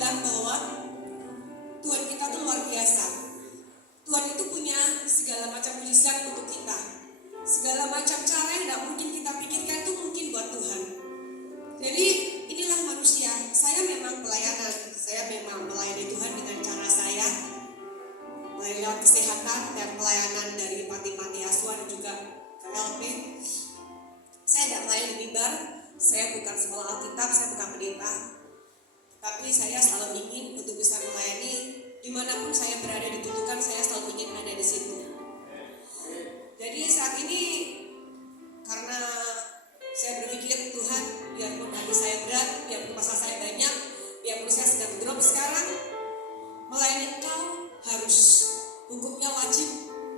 bilang bahwa Tuhan kita tuh luar biasa. Tuhan itu punya segala macam mujizat untuk kita. Segala macam cara yang tidak mungkin kita pikirkan itu mungkin buat Tuhan. Jadi inilah manusia. Saya memang pelayanan. Saya memang melayani Tuhan dengan cara saya. Melayani kesehatan dan pelayanan dari panti-panti asuhan dan juga KLP. Saya tidak melayani mimbar. Saya bukan sekolah Alkitab, saya bukan pendeta. Tapi saya selalu ingin untuk bisa melayani dimanapun saya berada dibutuhkan, saya selalu ingin ada di situ. Jadi saat ini karena saya berpikir Tuhan, biarpun hati saya berat, biarpun masalah saya banyak, biarpun saya sedang drop sekarang, melayani Engkau harus, hukumnya wajib,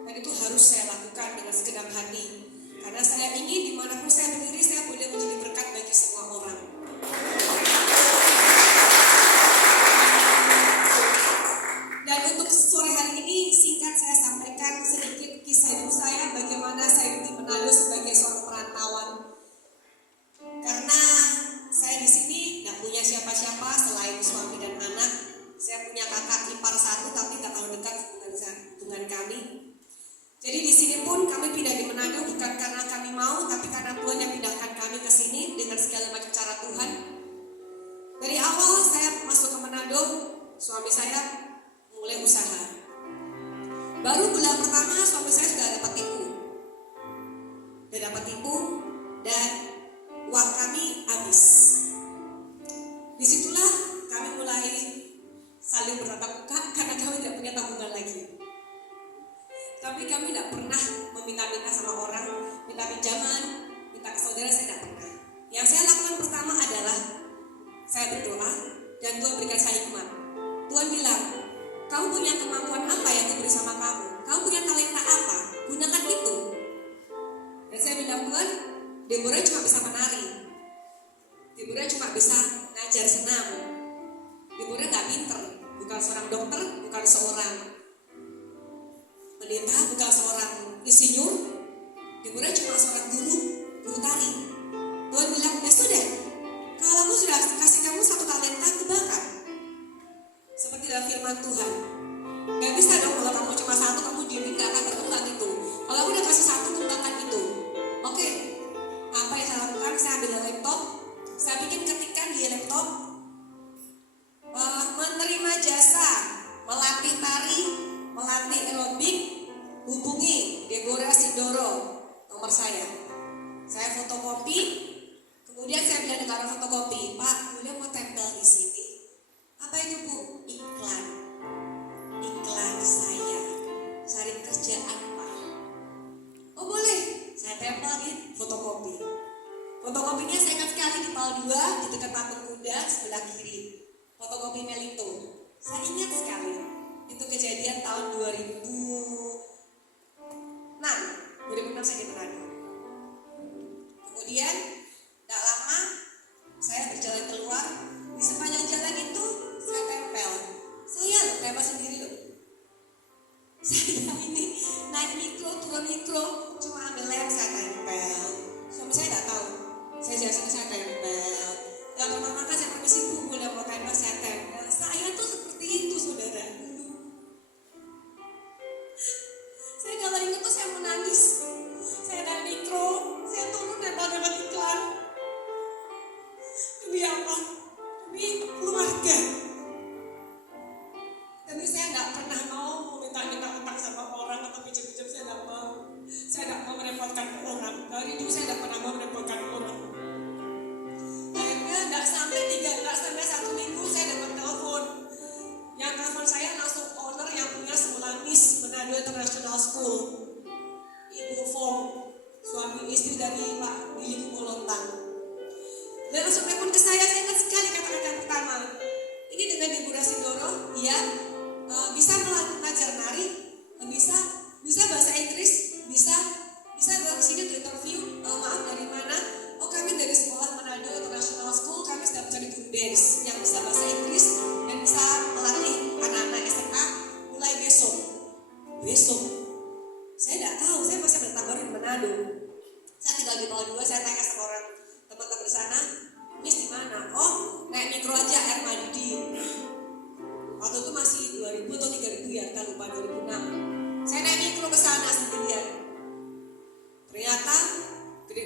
dan itu harus saya lakukan dengan segenap hati. Karena saya ingin dimanapun saya berdiri, saya boleh menjadi berkat bagi semua orang. Dan untuk sore hari ini singkat saya sampaikan sedikit kisah hidup saya, bagaimana saya hidup di Manado sebagai seorang perantauan. Karena saya di sini nggak punya siapa-siapa selain suami dan anak. Saya punya kakak ipar satu tapi nggak terlalu dekat hubungan kami. Jadi di sini pun kami pindah di Manado bukan karena kami mau, tapi karena Tuhan yang pindahkan kami ke sini dengan segala macam cara Tuhan. Dari awal saya masuk ke Manado, suami saya mulai usaha. Baru bulan pertama suami saya sudah dapat tipu, dan uang kami habis. Disitulah kami mulai saling bertatap muka karena kami tidak punya tabungan lagi. Tapi kami tidak pernah meminta-minta sama orang, minta pinjaman, minta ke saudara, saya tidak pernah. Yang saya lakukan pertama adalah saya berdoa dan Tuhan berikan saya hikmat. Tuhan bilang, kamu punya kemampuan apa yang diberi sama kamu? Kamu punya talenta apa? Gunakan itu. Dan saya bilang, Tuhan, Deborah cuma bisa menari. Deborah cuma bisa ngajar senam. Deborah gak pinter, bukan seorang dokter, bukan seorang pendeta, bukan seorang insinyur. Deborah cuma seorang guru tari. Tuhan bilang, ya sudah, kalau aku sudah kasih kamu satu talenta, kembangkan. Seperti dalam firman Tuhan. Gak bisa dong kalau kamu cuma satu, kamu diri gak akan berkembang itu. Kalau aku udah kasih satu, kembangkan itu. Oke, apa yang saya lakukan? Saya ambil laptop, saya bikin ketikan di laptop, menerima jasa, melatih tari, melatih aerobik, hubungi Deborah Sindoro, nomor saya. Saya fotokopi, kemudian saya bilang dengan orang fotokopi, Pak, boleh mau tempel di sini? Apa itu Bu? Iklan saya, cari kerjaan Pak. Oh boleh, saya tempel di fotokopi. Fotokopinya saya ingat sekali di Pal 2, di dekat patung kuda sebelah kiri. Fotokopi Melito, saya ingat sekali. Itu kejadian tahun 2006 saya di Manado. Kemudian tak lama saya berjalan keluar, di sepanjang jalan itu saya tempel. Saya tempel sendiri loh. Saya ini naik mikro, turun mikro, cuma ambil lem saya tempel. Suami saya tidak tahu. Saya jelasin saya tempel. Yang pertama kan saya permisi Bu, boleh mau tempel, saya tempel. Saya tuh seperti itu saudara. Saya kalau ingat tuh saya mau nangis. Saya naik mikro, saya turun dan dapat iklan. Demi apa? Demi keluarga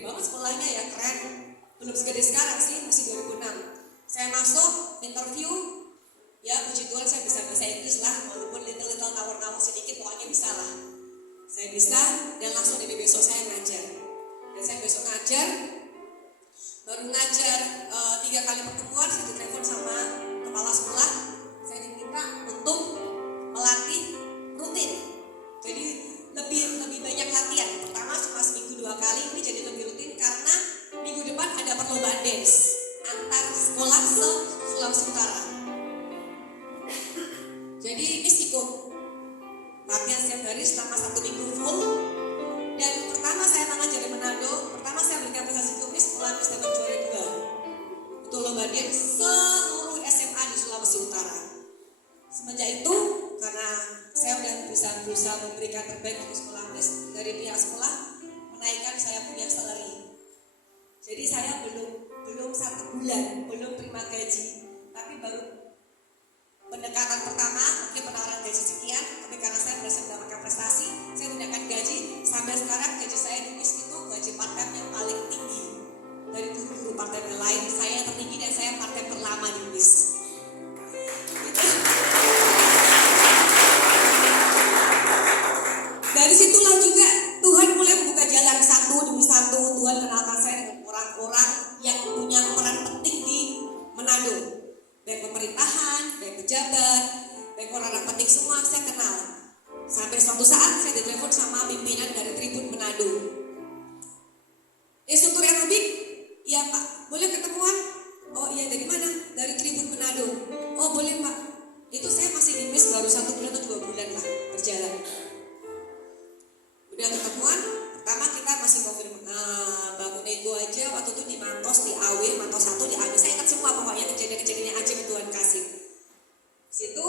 banget sekolahnya ya, keren. Belum segede sekarang sih, masih 2006. Saya masuk interview, ya puji Tuhan saya bisa bahasa Inggris lah, walaupun little ngawur-ngawur sedikit, pokoknya bisa lah. Saya bisa, dan langsung dari besok saya ngajar. Dan saya besok ngajar, baru ngajar 3 kali pertemuan, saya ditelepon sama kepala sekolah, saya diminta untuk melatih rutin. Jadi lebih banyak latihan. Pertama cuma seminggu 2 kali, ini jadi lebih rutin karena minggu depan ada perlombaan dance antar sekolah se-Sulawesi Utara. Jadi Miss ikut latihan setiap hari selama 1 minggu full. Dan pertama saya mengajar di Manado, pertama saya berikan prestasi ke Miss, setelah Miss dapat juara 2 untuk lomba dance seluruh SMA di Sulawesi Utara. Semenjak itu, karena saya udah berusaha memberikan terbaik untuk sekolah Miss, dari pihak sekolah menaikkan saya punya salary. Jadi saya belum 1 bulan, belum terima gaji, tapi baru pendekatan pertama, mungkin penawaran gaji sekian, tapi karena saya berhasil mendapatkan prestasi, saya mendapatkan gaji. Sampai sekarang gaji saya di Miss itu gaji part-time yang paling tinggi dari guru-guru part-time yang lain. Saya yang tertinggi dan saya part-time terlama di Miss. Dari situlah juga Tuhan mulai membuka jalan satu demi satu. Tuhan kenalkan saya dengan orang-orang yang punya peran penting di Manado, baik pemerintahan, baik pejabat, baik orang-orang penting, semua saya kenal. Sampai suatu saat saya ditelepon sama pimpinan dari Tribun Manado. Instruktur aerobik, iya Pak, boleh ketemuan? Oh iya, dari mana? Dari Tribun Manado. Oh boleh Pak. Itu saya masih di Miss baru 1 bulan atau 2 bulan lah berjalan. Udah ketemuan, pertama kita masih bangun ego aja. Waktu itu di Mantos, di AW, Mantos 1 di AW. Saya ingat semua pokoknya kejadian-kejadian yang ajaib Tuhan kasih. Situ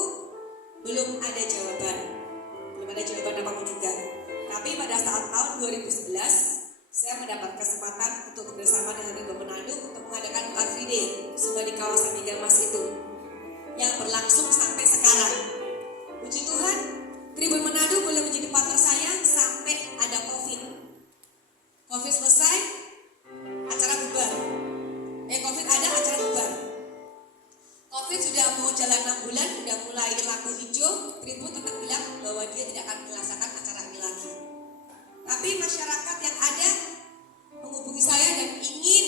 belum ada jawaban apapun juga. Tapi pada saat tahun 2011, saya mendapat kesempatan untuk bersama dengan Tribun Manado untuk mengadakan Car Free Day, semua di kawasan Megamas itu, yang berlangsung sampai sekarang. Puji Tuhan, Tribun Manado boleh menjadi partner saya sampai ada COVID. COVID selesai, acara bubar. COVID ada, acara bubar. COVID sudah mau jalan 6 bulan, sudah mulai lampu hijau, Tribun tetap bilang bahwa dia tidak akan melaksanakan acara ini lagi. Tapi masyarakat yang ada menghubungi saya dan ingin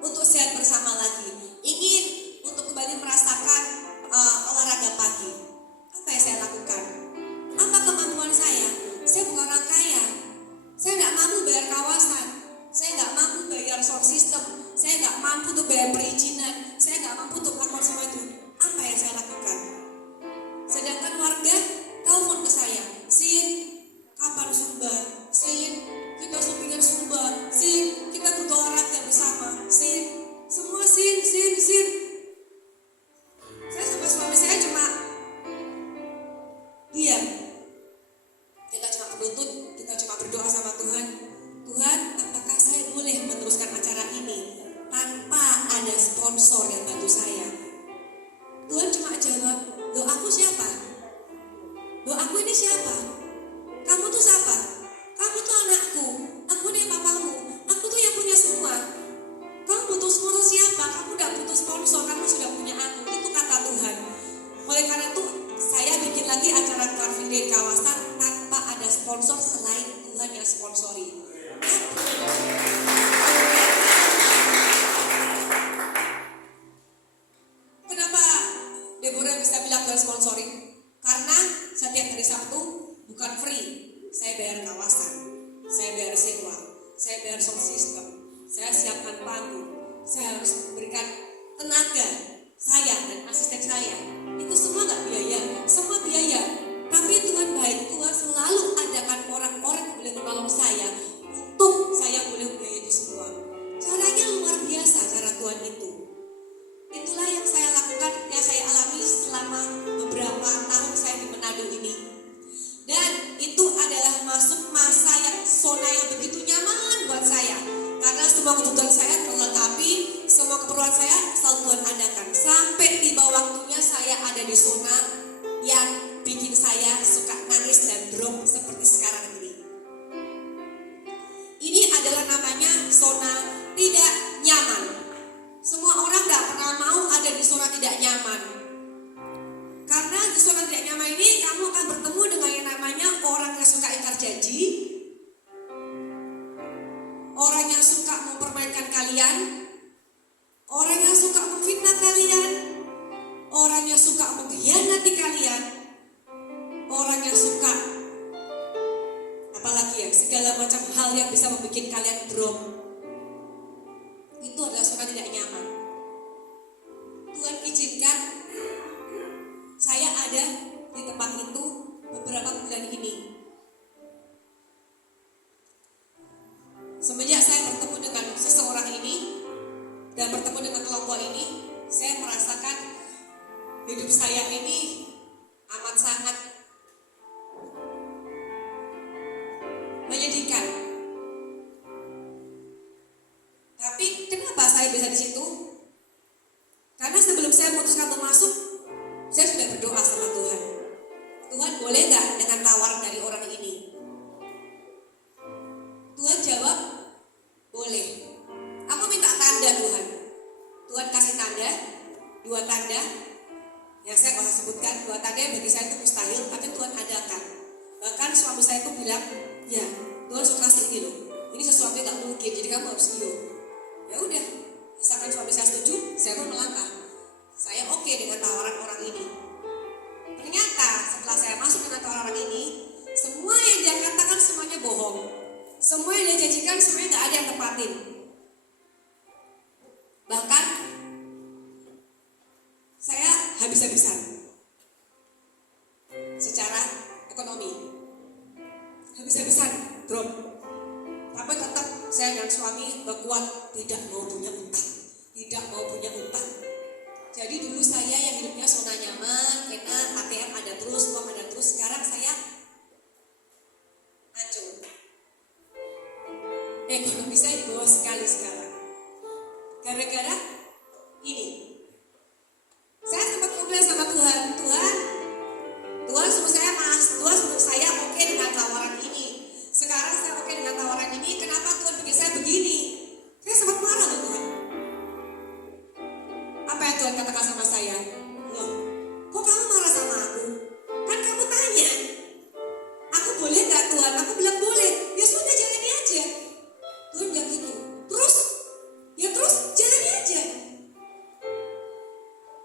untuk sehat bersama lagi, ingin untuk kembali merasakan olahraga pagi. Apa yang saya lakukan? Apa kemampuan saya? Saya bukan orang kaya. Saya nggak mampu bayar kawasan. Saya nggak mampu bayar sound system. Saya nggak mampu untuk bayar perizinan. Saya nggak mampu untuk melakukan semua itu. Apa yang saya lakukan? Sedangkan warga telepon ke saya, Sin, kapan sumber? Sin, kita sumbingan sumber. Sin, kita butuh olahraga bersama. Sin, semua sin. Saya sama suami saya cuma diam. Kita cuma menuntut, kita cuma berdoa sama Tuhan. Tuhan, apakah saya boleh meneruskan acara ini tanpa ada sponsor yang bantu saya? Tuhan cuma jawab, loh aku siapa? Loh aku ini siapa? Kamu tuh siapa? Kamu tuh anakku, aku nih papamu, aku tuh yang punya semua. Kamu butuh sponsor siapa? Kamu gak butuh sponsor, kamu sudah punya aku. Itu kata Tuhan. Oleh karena itu, saya bikin lagi acara Car Free Day kawasan tanpa ada sponsor selain Tuhan yang sponsori. Kenapa Deborah bisa bilang Tuhan sponsori? Karena setiap hari Sabtu bukan free. Saya bayar kawasan, saya bayar sewa, saya bayar sound system, saya siapkan panggung, saya harus memberikan tenaga saya dan asisten saya. Itu semua gak biaya, semua biaya. Tapi Tuhan baik, Tuhan selalu adakan orang-orang yang boleh menolong saya untuk saya boleh membiayai itu semua. Caranya luar biasa cara Tuhan itu. Itulah yang saya lakukan, yang saya alami selama beberapa tahun saya di Manado ini. Dan itu adalah masuk masa yang zona yang begitu nyaman buat saya. Karena semua kebutuhan saya terlengkapi, semua keperluan saya selalu Tuhan adakan. Sampai tiba waktunya saya ada di zona yang bikin saya suka nangis dan drop seperti sekarang ini. Ini adalah namanya yang suka mempermainkan kalian, orang yang suka memfitnah kalian, orang yang suka mengkhianati kalian, orang yang suka apalagi ya, segala macam hal yang bisa membuat kalian drop. Itu adalah zona tidak nyaman. Tuhan izinkan saya ada di tempat itu beberapa bulan ini. Semenjak saya bertemu dengan seseorang ini dan bertemu dengan kelompok ini, saya merasakan hidup saya ini amat sangat menyedihkan. Tapi kenapa saya bisa di situ? Karena sebelum saya memutuskan untuk masuk, saya sudah berdoa sama Tuhan. Tuhan, boleh nggak dengan tawaran dari orang ini? Tuhan jawab, boleh. Aku minta tanda Tuhan. Tuhan kasih tanda, 2 tanda. Yang saya nggak usah sebutkan, 2 tanda yang bagi saya itu mustahil, tapi Tuhan adakan. Bahkan suami saya itu bilang, ya Tuhan suka kasih ini loh. Ini sesuatu yang nggak mungkin, jadi kamu harus iyo. Ya udah, misalkan suami saya setuju, saya pun melangkah. Saya oke dengan tawaran orang ini. Ternyata setelah saya masuk dengan tawaran orang ini, semua yang dia katakan semuanya bohong. Semua yang dia janjikan semuanya gak ada yang tepatin. Bahkan saya habis-habisan secara ekonomi. Habis-habisan drop. Tapi tetap saya dan suami berkuat tidak mau punya utang. Tidak mau punya utang. Jadi dulu saya yang hidupnya zona nyaman, enak, ATM ada terus, uang ada terus. Sekarang saya hancur. Ekonomi saya di bawah sekali sekarang. Gara-gara ini. Saya sempat komplain sama Tuhan. Tuhan suruh saya Tuhan suruh saya oke dengan tawaran ini. Sekarang saya oke dengan tawaran ini. Kenapa Tuhan bikin saya begini? Saya sempat marah loh Tuhan. Apa yang Tuhan katakan sama saya? Loh, kok kamu marah sama aku? Kan kamu tanya. Aku boleh gak Tuhan? Aku bilang boleh. Ya sudah jalani aja. Tuhan bilang gitu. Terus jalani aja.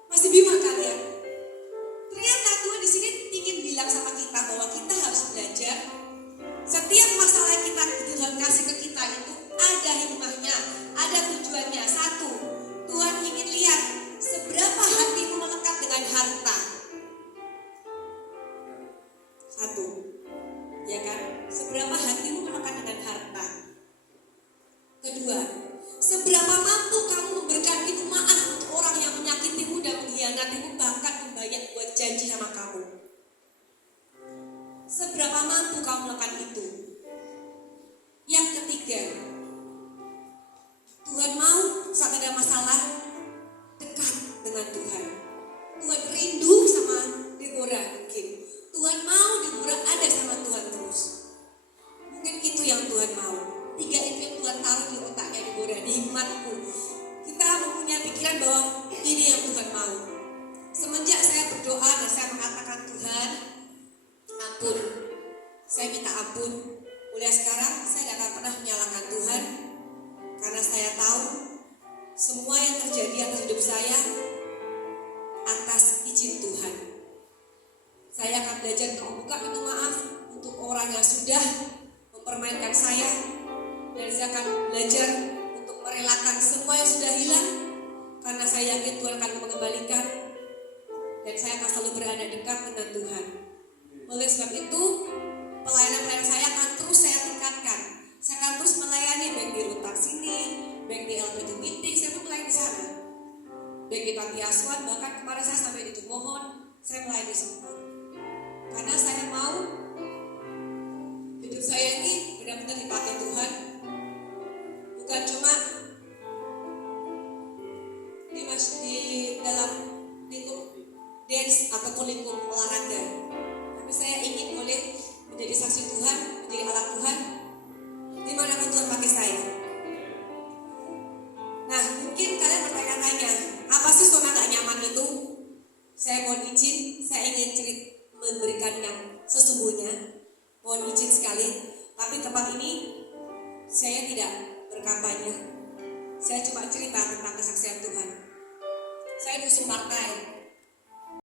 Masih bimbang kalian? Ternyata Tuhan di sini ingin bilang sama kita bahwa kita harus belajar. Setiap masalah yang Tuhan kasih ke kita itu ada hikmahnya, ada tujuannya. 1, Tuhan ingin lihat seberapa hatimu melekat dengan harta. 1, ya kan? Seberapa hatimu melekat dengan harta. 2, seberapa mampu kamu memberikan itu maaf untuk orang yang menyakitimu dan mengkhianatimu, bahkan membayar buat janji sama kamu. Seberapa mampu kamu melakukan itu. Yang ketiga, Tuhan mau saat ada masalah dekat dengan Tuhan. Tuhan rindu sama Deborah mungkin. Tuhan mau Deborah ada sama Tuhan terus. Mungkin itu yang Tuhan mau. 3 itu yang Tuhan taruh di otaknya Deborah, di hikmatku. Kita mempunyai pikiran bahwa ini yang Tuhan mau. Semenjak saya berdoa dan saya mengatakan Tuhan, ampun. Saya minta ampun. Mulai sekarang saya tidak akan pernah menyalahkan Tuhan. Karena saya tahu semua yang terjadi atas hidup saya atas izin Tuhan. Saya akan belajar untuk membuka pintu maaf untuk orang yang sudah mempermainkan saya. Dan saya akan belajar untuk merelakan semua yang sudah hilang. Karena saya yakin Tuhan akan mengembalikan. Dan saya akan selalu berada dekat dengan Tuhan. Oleh sebab itu, pelayanan saya akan terus saya tingkatkan. Saya akan terus melayani baik di Rutan sini, baik di LPT Meeting, saya pun melayani di sana. Baik di Panti Asuhan, bahkan kemarin saya sampai di Tumohon, saya melayani semua. Karena saya mau hidup saya ini benar-benar dipakai Tuhan. Bukan cuma di dalam lingkup dance ataupun lingkup olahraga. Tapi saya ingin boleh menjadi saksi Tuhan, menjadi alat Tuhan dimanapun Tuhan pakai saya. Nah, mungkin kalian bertanya-tanya, apa sih zona gak nyaman itu? Saya mohon izin, saya ingin memberikan yang sesungguhnya. Mohon izin sekali, tapi tempat ini saya tidak berkampanye. Saya cuma cerita tentang kesaksian Tuhan. Saya diusung partai,